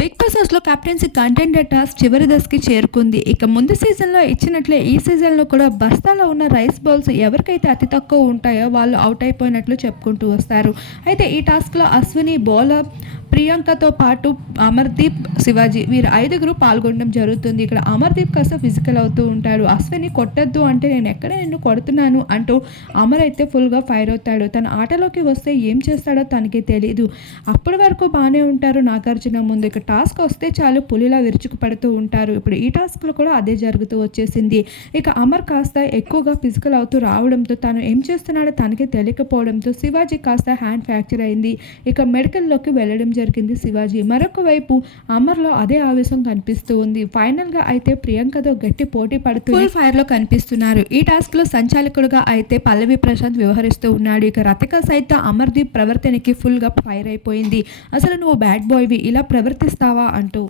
Big Boss హౌస్లో captaincy contender task చివరి దశకి చేరుకుంది. ఇక ముందు సీజన్లో ఇచ్చినట్లే ఈ సీజన్లో కూడా బస్తాలో ఉన్న రైస్ బౌల్స్ ఎవరికైతే అతి తక్కువ ఉంటాయో వాళ్ళు అవుట్ అయిపోయినట్లు చెప్పుకుంటూ వస్తారు. అయితే ఈ టాస్క్లో అశ్విని బౌలర్ ప్రియాంకతో పాటు అమర్దీప్ శివాజీ వీరు ఐదుగురు పాల్గొనడం జరుగుతుంది. ఇక్కడ అమర్దీప్ కాస్త ఫిజికల్ అవుతూ ఉంటాడు. అశ్విని కొట్టద్దు అంటే నేను ఎక్కడ నిన్ను కొడుతున్నాను అంటూ అమర్ అయితే ఫుల్గా ఫైర్ అవుతాడు. తన ఆటలోకి వస్తే ఏం చేస్తాడో తనకి తెలియదు అప్పటి వరకు బాగానే ఉంటారు నాగార్జున ముందు. ఇక టాస్క్ వస్తే చాలు పులిలా విరుచుకు పడుతూ ఉంటారు. ఇప్పుడు ఈ టాస్క్లో కూడా అదే జరుగుతూ వచ్చేసింది. ఇక అమర్ కాస్త ఎక్కువగా ఫిజికల్ అవుతూ రావడంతో తను ఏం చేస్తున్నాడో తనకి తెలియకపోవడంతో శివాజీ కాస్త హ్యాండ్ ఫ్రాక్చర్ అయింది. ఇక మెడికల్లోకి వెళ్ళడం జరిగింది శివాజీ. మరొక వైపు అమర్లో అదే ఆవేశం కనిపిస్తూ ఉంది. ఫైనల్గా అయితే ప్రియాంకతో గట్టి పోటీ పడుతూ ఫుల్ ఫైర్లో కనిపిస్తున్నారు. ఈ టాస్క్లో సంచాలకుడుగా అయితే పల్లవి ప్రశాంత్ వ్యవహరిస్తూ ఉన్నాడు. ఇక రతిక సైతం అమర్దీప్ ప్రవర్తనకి ఫుల్గా ఫైర్ అయిపోయింది. అసలు నువ్వు బ్యాడ్ బాయ్వి ఇలా ప్రవర్తిస్తావా అంటూ